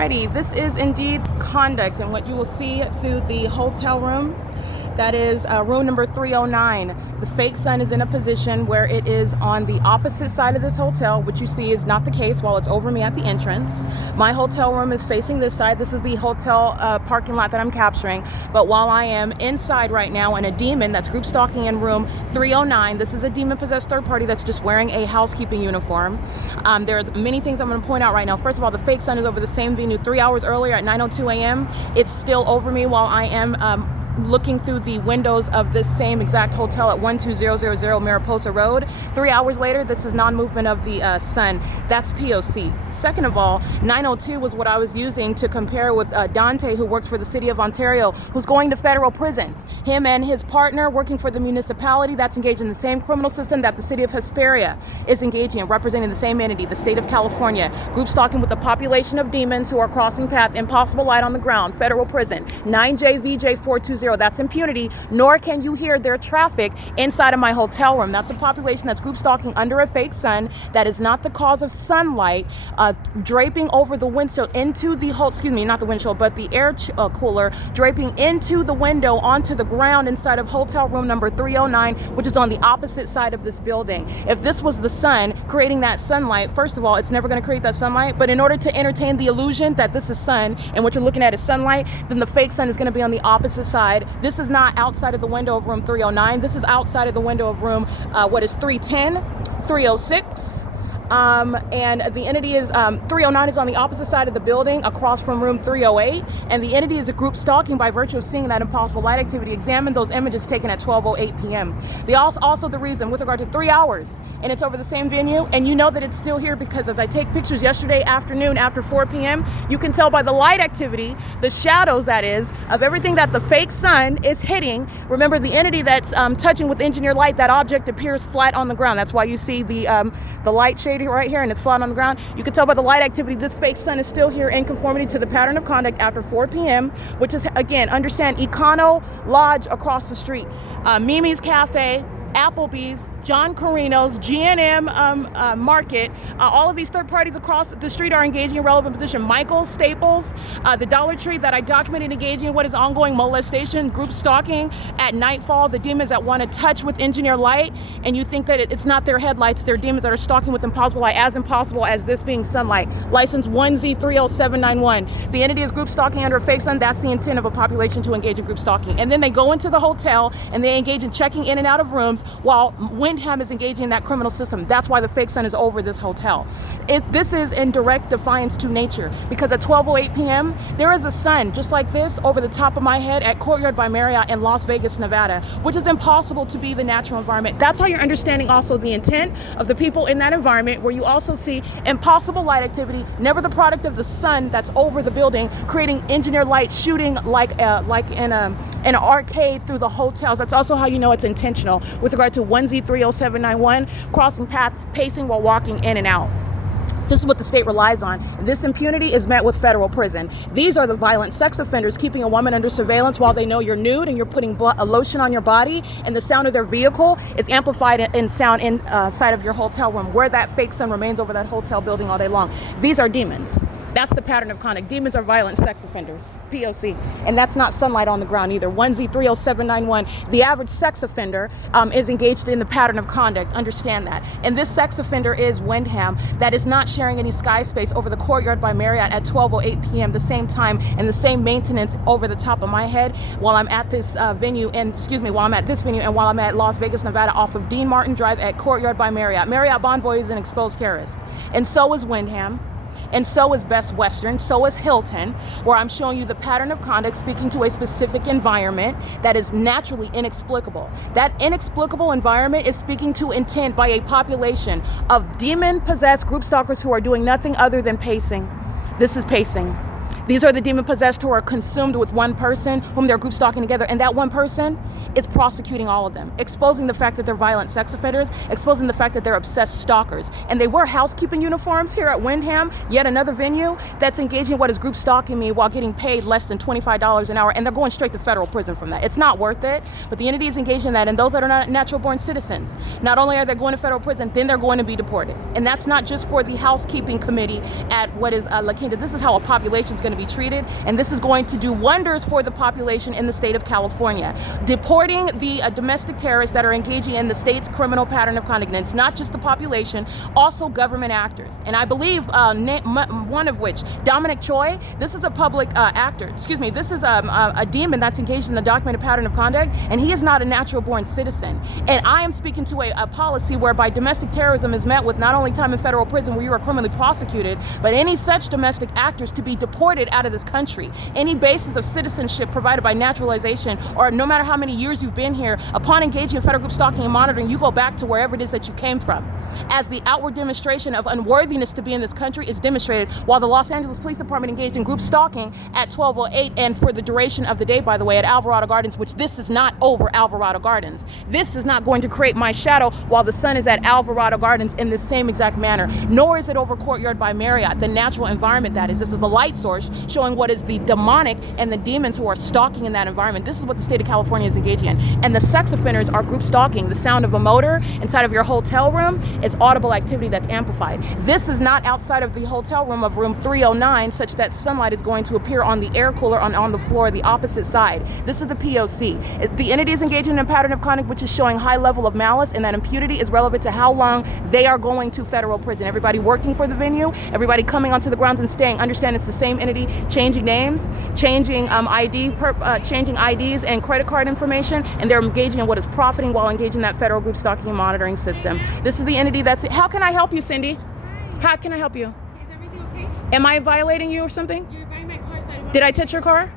Alrighty, this is indeed conduct, and what you will see through the hotel room, that is room number 309. The fake sun is in a position where it is on the opposite side of this hotel, which you see is not the case while it's over me at the entrance. My hotel room is facing this side. This is the hotel parking lot that I'm capturing. But while I am inside right now in a demon that's group stalking in room 309, this is a demon-possessed third party that's just wearing a housekeeping uniform. There are many things I'm going to point out right now. First of all, the fake sun is over the same venue 3 hours earlier at 9:02 a.m. It's still over me while I am looking through the windows of this same exact hotel at 12000 Mariposa Road. 3 hours later, this is non-movement of the sun. That's P.O.C. Second of all, 902 was what I was using to compare with Dante, who works for the city of Ontario, who's going to federal prison. Him and his partner working for the municipality that's engaged in the same criminal system that the city of Hesperia is engaging in, representing the same entity, the state of California. Group stalking with a population of demons who are crossing path, impossible light on the ground, federal prison, 9JVJ420. That's impunity, nor can you hear their traffic inside of my hotel room. That's a population that's group stalking under a fake sun that is not the cause of sunlight draping over the windshield into the whole, not the windshield, but the air cooler draping into the window onto the ground inside of hotel room number 309, which is on the opposite side of this building. If this was the sun creating that sunlight, first of all, it's never going to create that sunlight, but in order to entertain the illusion that this is sun and what you're looking at is sunlight, then the fake sun is going to be on the opposite side. This is not outside of the window of room 309. This is outside of the window of room, 310, 306. And the entity is 309 is on the opposite side of the building across from room 308, and the entity is a group stalking by virtue of seeing that impossible light activity. Examine those images taken at 12:08 p.m. Also the reason with regard to 3 hours, and it's over the same venue, and you know that it's still here because as I take pictures yesterday afternoon after 4 p.m., you can tell by the light activity, the shadows that is, of everything that the fake sun is hitting. Remember, the entity that's touching with engineered light, that object appears flat on the ground. That's why you see the light shade right here and it's flat on the ground. You can tell by the light activity this fake sun is still here in conformity to the pattern of conduct after 4 p.m., which is, again, understand, Econo Lodge across the street, Mimi's Cafe, Applebee's, John Carino's, G&M Market. All of these third parties across the street are engaging in relevant position. Michael's, Staples, the Dollar Tree that I documented engaging in what is ongoing molestation, group stalking at nightfall, the demons that want to touch with engineered light, and you think that it's not their headlights, they're demons that are stalking with impossible light, as impossible as this being sunlight. License 1Z30791. The entity is group stalking under a fake sun. That's the intent of a population to engage in group stalking. And then they go into the hotel and they engage in checking in and out of rooms while Wyndham is engaging in that criminal system. That's why the fake sun is over this hotel. This is in direct defiance to nature, because at 12:08 p.m. there is a sun just like this over the top of my head at Courtyard by Marriott in Las Vegas, Nevada, which is impossible to be the natural environment. That's how you're understanding also the intent of the people in that environment, where you also see impossible light activity, never the product of the sun that's over the building, creating engineered light shooting like in an arcade through the hotels. That's also how you know it's intentional with regard to 1Z30791, crossing path, pacing while walking in and out. This is what the state relies on. This impunity is met with federal prison. These are the violent sex offenders keeping a woman under surveillance while they know you're nude and you're putting a lotion on your body, and the sound of their vehicle is amplified in sound inside of your hotel room, where that fake sun remains over that hotel building all day long. These are demons. That's the pattern of conduct. Demons are violent sex offenders, P.O.C. And that's not sunlight on the ground either. 1Z30791. The average sex offender is engaged in the pattern of conduct. Understand that. And this sex offender is Wyndham, that is not sharing any sky space over the Courtyard by Marriott at 12:08 p.m., the same time and the same maintenance over the top of my head while I'm at this venue, and while I'm at Las Vegas, Nevada, off of Dean Martin Drive at Courtyard by Marriott. Marriott Bonvoy is an exposed terrorist. And so is Wyndham. And so is Best Western, so is Hilton, where I'm showing you the pattern of conduct speaking to a specific environment that is naturally inexplicable. That inexplicable environment is speaking to intent by a population of demon-possessed group stalkers who are doing nothing other than pacing. This is pacing. These are the demon-possessed who are consumed with one person whom they're group stalking together, and that one person is prosecuting all of them, exposing the fact that they're violent sex offenders, exposing the fact that they're obsessed stalkers. And they wear housekeeping uniforms here at Wyndham, yet another venue that's engaging in what is group stalking me while getting paid less than $25 an hour, and they're going straight to federal prison from that. It's not worth it, but the entity is engaged in that, and those that are not natural-born citizens, not only are they going to federal prison, then they're going to be deported. And that's not just for the housekeeping committee at what is La Quinta. This is how a population is going to be treated, and this is going to do wonders for the population in the state of California. Deporting the domestic terrorists that are engaging in the state's criminal pattern of conduct. And it's not just the population, also government actors. And I believe one of which, Dominic Choi, this is a public actor. This is a demon that's engaged in the documented pattern of conduct, and he is not a natural-born citizen. And I am speaking to a policy whereby domestic terrorism is met with not only time in federal prison where you are criminally prosecuted, but any such domestic actors to be deported out of this country. Any basis of citizenship provided by naturalization, or no matter how many years you've been here, upon engaging in federal group stalking and monitoring, you go back to wherever it is that you came from, as the outward demonstration of unworthiness to be in this country is demonstrated while the Los Angeles Police Department engaged in group stalking at 12:08 and for the duration of the day, by the way, at Alvarado Gardens, which this is not over Alvarado Gardens. This is not going to create my shadow while the sun is at Alvarado Gardens in the same exact manner, nor is it over Courtyard by Marriott, the natural environment that is. This is a light source showing what is the demonic and the demons who are stalking in that environment. This is what the state of California is engaging in. And the sex offenders are group stalking. The sound of a motor inside of your hotel room is audible activity that's amplified. This is not outside of the hotel room of room 309 such that sunlight is going to appear on the air cooler on the floor, the opposite side. This is the P.O.C. The entity is engaging in a pattern of conduct which is showing high level of malice, and that impunity is relevant to how long they are going to federal prison. Everybody working for the venue, everybody coming onto the grounds and staying, understand it's the same entity, changing names, changing changing IDs and credit card information, and they're engaging in what is profiting while engaging in that federal group stalking and monitoring system. This is the entity that's... How can I help you, Cindy? How can I help you? Is everything okay? Am I violating you or something? You're by my car, so I don't... Did I touch your car?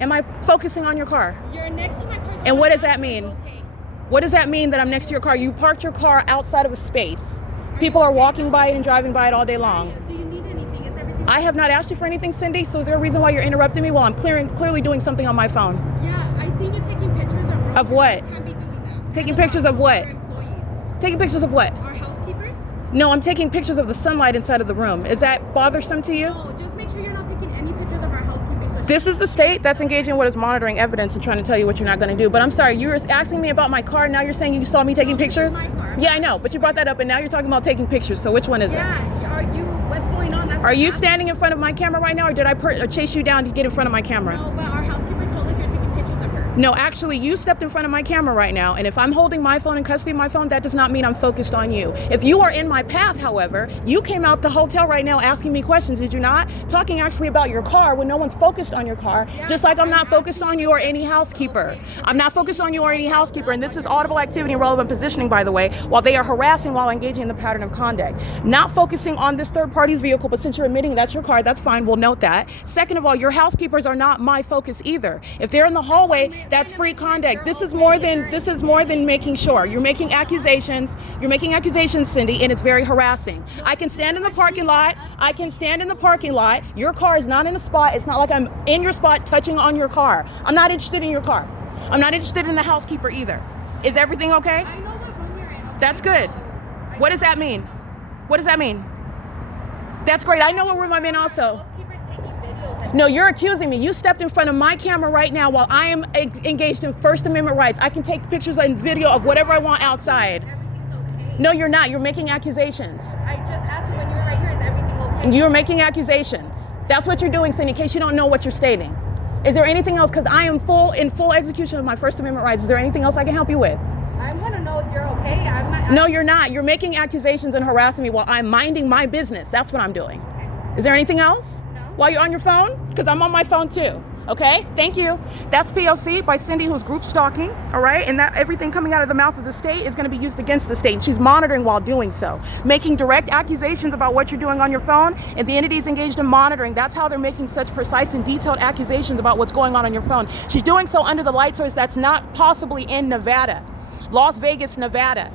Am I focusing on your car? You're next to my car. So And what does that mean? Okay. What does that mean that I'm next to your car? You parked your car outside of a space. People are walking by it and driving by it all day long. Do you need anything? Is everything... I have not asked you for anything, Cindy, so is there a reason why you're interrupting me while I'm clearly doing something on my phone? Yeah, I see you taking pictures of roads. Of what? You can't be doing that. Taking pictures of what? Our employees. Taking pictures of what? Our housekeepers? No, I'm taking pictures of the sunlight inside of the room. Is that bothersome to you? No, just make sure you're not taking any pictures of our housekeepers. This is the state that's engaging in what is monitoring evidence and trying to tell you what you're not going to do. But I'm sorry, you were asking me about my car. Now you're saying you saw me taking pictures? My car. Yeah, I know, but you brought that up, and now you're talking about taking pictures. So which one is it? Yeah, are you... What's going on? That's Are you standing in front of my camera right now, or did I chase you down to get in front of my camera? No, but our housekeeper told us you're taking pictures of her. No, actually, you stepped in front of my camera right now, and if I'm holding my phone in custody of my phone, that does not mean I'm focused on you. If you are in my path, however, you came out the hotel right now asking me questions, did you not? Talking actually about your car when no one's focused on your car, just like I'm not focused on you or any housekeeper. I'm not focused on you or any housekeeper, and this is audible activity and relevant positioning, by the way, while they are harassing while engaging in the pattern of conduct. Not focusing on this third party's vehicle, but since you're admitting that's your car, that's fine, we'll note that. Second of all, your housekeepers are not my focus either. If they're in the hallway, that's free conduct. This is more than making sure. You're making accusations, Cindy, and it's very harassing. I can stand in the parking lot. Your car is not in a spot. It's not like I'm in your spot touching on your car. I'm not interested in your car. I'm not interested in the housekeeper either. Is everything okay? I know what room you're in. Okay? That's good. What does that mean? What does that mean? That's great. I know what room I'm in also. Housekeepers taking videos. No, you're accusing me. You stepped in front of my camera right now while I am engaged in First Amendment rights. I can take pictures and video of whatever I want outside. Everything's okay. No, you're not. You're making accusations. I just asked you when you were right here, is everything okay? You're making accusations. That's what you're doing, Cindy, in case you don't know what you're stating. Is there anything else? Because I am in full execution of my First Amendment rights. Is there anything else I can help you with? I want to know if you're okay. I'm not. No, you're not. You're making accusations and harassing me while I'm minding my business. That's what I'm doing. Okay. Is there anything else? No. While you're on your phone? Because I'm on my phone too. Okay, thank you. That's P.O.C. by Cindy, who's group stalking, all right? And that everything coming out of the mouth of the state is going to be used against the state. She's monitoring while doing so, making direct accusations about what you're doing on your phone, and the entities engaged in monitoring. That's how they're making such precise and detailed accusations about what's going on your phone. She's doing so under the light source that's not possibly in Nevada, Las Vegas, Nevada,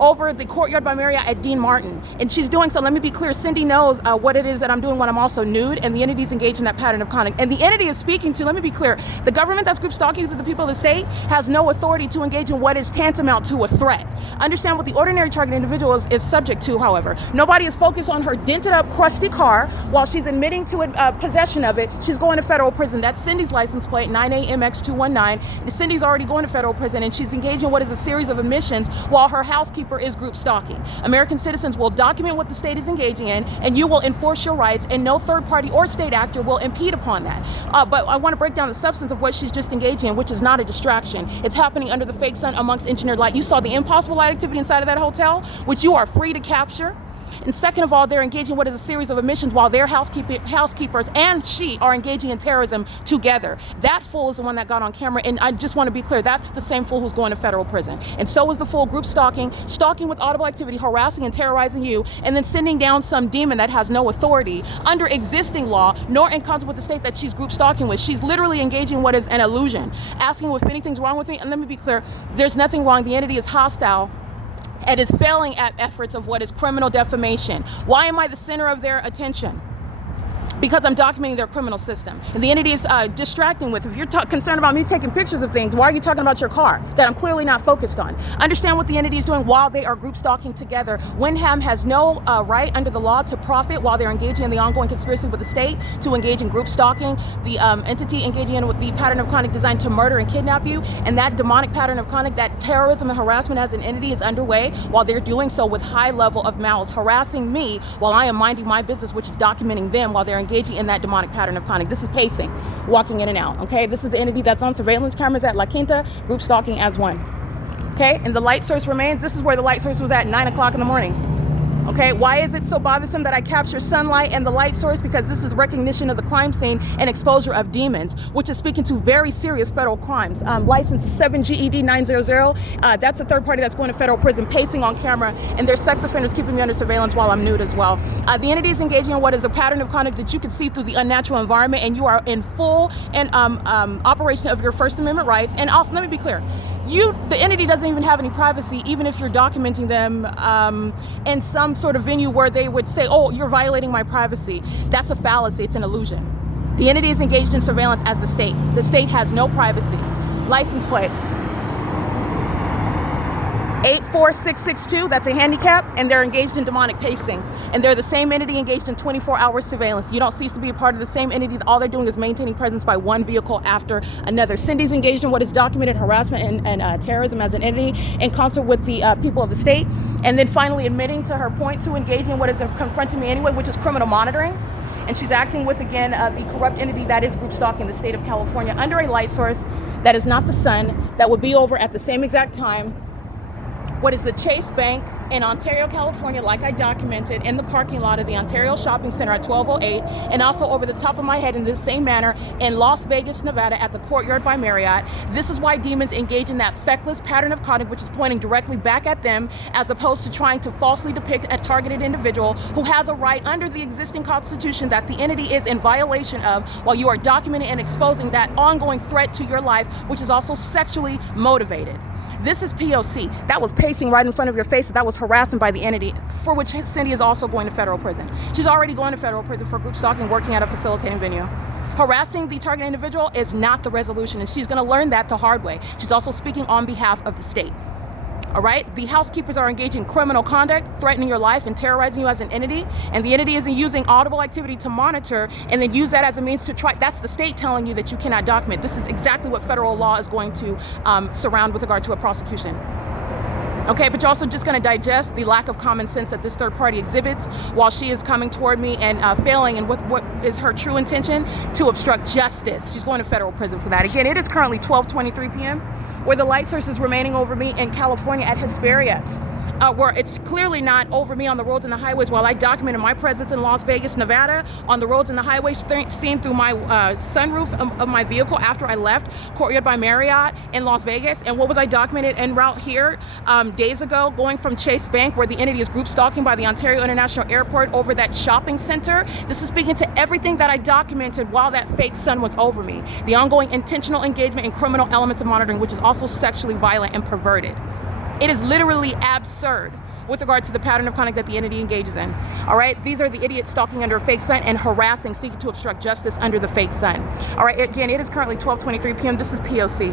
over the Courtyard by Marriott at Dean Martin. And she's doing so, let me be clear, Cindy knows what it is that I'm doing when I'm also nude, and the entity is engaged in that pattern of conduct. And the entity is speaking to, let me be clear, the government that's group stalking to the people of the state has no authority to engage in what is tantamount to a threat. Understand what the ordinary target individual is subject to, however. Nobody is focused on her dented up, crusty car while she's admitting to possession of it. She's going to federal prison. That's Cindy's license plate, 9AMX219. Cindy's already going to federal prison, and she's engaged in what is a series of admissions while her housekeeper is group stalking. American citizens will document what the state is engaging in, and you will enforce your rights, and no third party or state actor will impede upon that. But I want to break down the substance of what she's just engaging in, which is not a distraction. It's happening under the fake sun amongst engineered light. You saw the impossible light activity inside of that hotel, which you are free to capture. And second of all, they're engaging in what is a series of admissions while their housekeepers and she are engaging in terrorism together. That fool is the one that got on camera, and I just want to be clear, that's the same fool who's going to federal prison. And so is the fool group stalking with audible activity, harassing and terrorizing you, and then sending down some demon that has no authority under existing law, nor in concert with the state that she's group stalking with. She's literally engaging in what is an illusion, asking if anything's wrong with me. And let me be clear, there's nothing wrong. The entity is hostile and is failing at efforts of what is criminal defamation. Why am I the center of their attention? Because I'm documenting their criminal system. And the entity is distracting with, if you're concerned about me taking pictures of things, why are you talking about your car that I'm clearly not focused on? Understand what the entity is doing while they are group stalking together. Wyndham has no right under the law to profit while they're engaging in the ongoing conspiracy with the state to engage in group stalking. The entity engaging in with the pattern of conduct designed to murder and kidnap you. And that demonic pattern of conduct, that terrorism and harassment as an entity is underway while they're doing so with high level of malice, harassing me while I am minding my business, which is documenting them while they're engaging in that demonic pattern of conduct. This is pacing, walking in and out, okay? This is the entity that's on surveillance cameras at La Quinta, group stalking as one, okay? And the light source remains. This is where the light source was at 9 o'clock in the morning. Okay, why is it so bothersome that I capture sunlight and the light source? Because this is recognition of the crime scene and exposure of demons, which is speaking to very serious federal crimes. License 7GED900. That's a third party that's going to federal prison, pacing on camera, and there's sex offenders keeping me under surveillance while I'm nude as well. The entity is engaging in what is a pattern of conduct that you can see through the unnatural environment, and you are in full and operation of your First Amendment rights. And also, let me be clear. The entity doesn't even have any privacy, even if you're documenting them in some sort of venue where they would say, oh, you're violating my privacy. That's a fallacy. It's an illusion. The entity is engaged in surveillance as the state. The state has no privacy. License plate 84662, that's a handicap, and they're engaged in demonic pacing. And they're the same entity engaged in 24-hour surveillance. You don't cease to be a part of the same entity. All they're doing is maintaining presence by one vehicle after another. Cindy's engaged in what is documented harassment and terrorism as an entity in concert with the people of the state. And then finally admitting to her point to engaging in what is confronting me anyway, which is criminal monitoring. And she's acting with, again, the corrupt entity that is group stalking the state of California under a light source that is not the sun, that would be over at the same exact time. What is the Chase Bank in Ontario, California, like I documented in the parking lot of the Ontario Shopping Center at 1208, and also over the top of my head in this same manner in Las Vegas, Nevada at the Courtyard by Marriott. This is why demons engage in that feckless pattern of conduct, which is pointing directly back at them, as opposed to trying to falsely depict a targeted individual who has a right under the existing constitution that the entity is in violation of, while you are documenting and exposing that ongoing threat to your life, which is also sexually motivated. This is P.O.C. That was pacing right in front of your face. That was harassment by the entity, for which Cindy is also going to federal prison. She's already going to federal prison for group stalking, working at a facilitating venue. Harassing the target individual is not the resolution, and she's going to learn that the hard way. She's also speaking on behalf of the state. All right, the housekeepers are engaging in criminal conduct, threatening your life and terrorizing you as an entity, and the entity isn't using audible activity to monitor and then use that as a means to try. That's the state telling you that you cannot document. This is exactly what federal law is going to surround with regard to a prosecution. Okay, but you're also just going to digest the lack of common sense that this third party exhibits while she is coming toward me and failing in what is her true intention to obstruct justice. She's going to federal prison for that. Again, it is currently 12:23 p.m. where the light source is remaining over me in California at Hesperia, where it's clearly not over me on the roads and the highways while I documented my presence in Las Vegas, Nevada, on the roads and the highways, seen through my sunroof of my vehicle after I left Courtyard by Marriott in Las Vegas. And what was I documented en route here days ago, going from Chase Bank, where the entity is group stalking by the Ontario International Airport over that shopping center. This is speaking to everything that I documented while that fake sun was over me. The ongoing intentional engagement in criminal elements of monitoring, which is also sexually violent and perverted. It is literally absurd with regard to the pattern of conduct that the entity engages in. All right, these are the idiots stalking under a fake sun and harassing, seeking to obstruct justice under the fake sun. All right, again, it is currently 12:23 p.m. This is P.O.C.